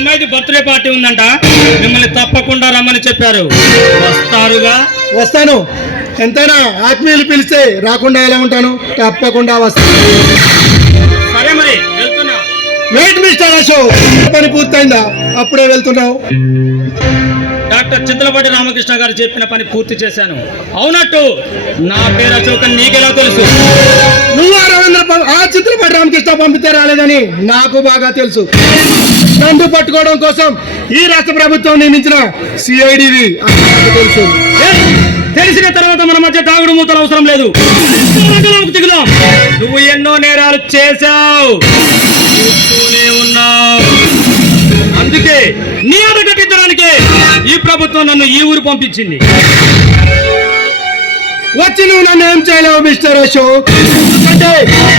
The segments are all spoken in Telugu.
అమ్మాయిది బర్త్డే పార్టీ ఉందంట, మిమ్మల్ని తప్పకుండా రమ్మని చెప్పారు. వస్తారుగా? వస్తాను. ఎంతైనా ఆత్మీయులు పిలిస్తే రాకుండా ఎలా ఉంటాను? తప్పకుండా వస్తాను. సరే మరి వెళ్తున్నా. వెయిట్ మిస్టర్ అశోక్, పని పూర్తయిందా? అప్పుడే వెళ్తున్నావు? డాక్టర్ చింతలపాటి రామకృష్ణ గారు చెప్పిన పని పూర్తి చేశాను. అవునట్టు నా పేరు అశోక్ అని నీకెలా తెలుసు? నువ్వు ఆ చింతలపాటి రామకృష్ణ పంపితే రాలేదని నాకు బాగా తెలుసు. నన్ను పట్టుకోవడం కోసం ఈ రాష్ట్ర ప్రభుత్వం నియమించిన సిఐడివి తెలుసు. తెలిసిన తర్వాత మన మధ్య తాగుడు మూతలు అవసరం లేదు. దిగుదాం. నువ్వు ఎన్నో నేరాలు చేశావు, ఉన్నావు. అందుకే నీ ఆట కట్టించడానికే ఈ ప్రభుత్వం నన్ను ఈ ఊరు పంపించింది. వచ్చి నువ్వు నన్ను ఏం చేయలేవు మిస్టర్ అశోక్. అంటే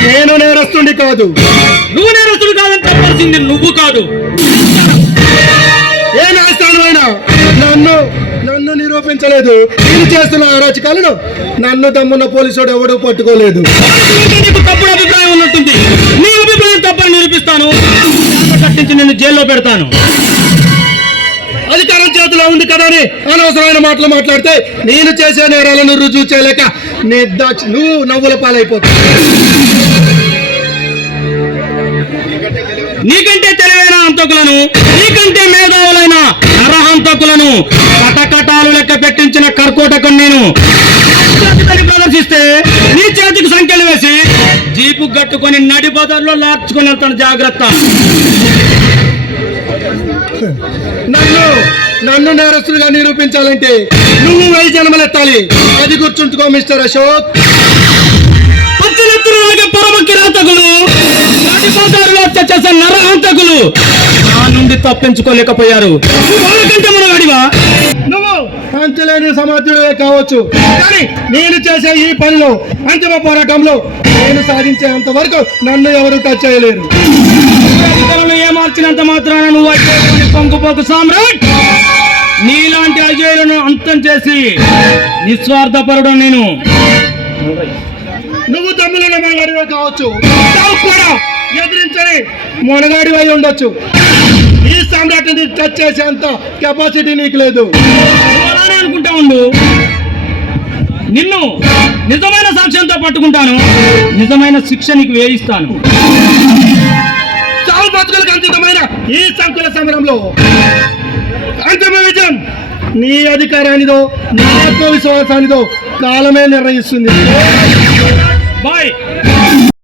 నేను నేరస్తుడి కాదు. నువ్వు నేరస్తుడు కాదని చెప్పాల్సింది నువ్వు కాదు. ఏ న్యాయస్థానమైనా నన్ను నిరూపించలేదు. నేను చేస్తున్న అరాచకాలను నన్ను తమ్మున్న పోలీసుడు ఎవడూ పట్టుకోలేదు. తప్పుడు అభిప్రాయం ఉన్నట్టుంది. నీ అభిప్రాయం తప్పని నిరూపిస్తాను. కట్టించి నిన్ను జైల్లో పెడతాను. అధికారం చేతిలో ఉంది కదా అని అనవసరమైన మాటలు మాట్లాడితే నేను చేసే నేరాలను రుజువు చేయలేక నువ్వు నవ్వుల పాలైపోతావు. నీకంటే తెలివైన హంతకులను, నీకంటే మేధావులైన నరహంతకులను కటకటాలు లెక్క పెట్టించిన కర్కోటకం నేను ప్రదర్శిస్తే నీ చేతికి సంఖ్యలు వేసి జీపు గట్టుకొని నడి బజార్లో లార్చుకొని వెళ్తాను. జాగ్రత్త. నన్ను నేరస్తులుగా నిరూపించాలంటే నువ్వు 1000 జన్మలెత్తాలి. అది గుర్తుంచుకో మిస్టర్ అశోక్. పరమ కిరాతకులు, చేసే నరహంతకులు నా నుండి తప్పించుకోలేకపోయారు. వాళ్ళకంటే మనవాడివా? నువ్వు అంచలేని సమర్థుడే కావచ్చు, కానీ నేను చేసే ఈ పనిలో అంతిమ పోరాటంలో నేను సాధించేంత వరకు నన్ను ఎవరు టచ్ చేయలేరు. ఏమార్చినంత మాత్రాన నువ్వు పంకుపోకు సామ్రాట్. నీలాంటి అజయులను అంతం చేసి నిస్వార్థపరుడు నేను. నువ్వు తమ్ముళ్ళ మొనగాడివే కావచ్చు, కూడా ఎదిరించని మొనగాడి అయి ఉండొచ్చు. ఈ సామ్రాట్ని టచ్ చేసేంత కెపాసిటీ నీకు లేదు. అలానే అనుకుంటా ఉండు. నిన్ను నిజమైన సాక్ష్యంతో పట్టుకుంటాను. నిజమైన శిక్ష నీకు వేయిస్తాను. చావు బతుకులకు అంకితమైన ఈ సంకుల సమరంలో అంతిమ విజయం నీ అధికారానిదో నీ ఆత్మవిశ్వాసానిదో కాలమే నిర్ణయిస్తుంది. బాయ్.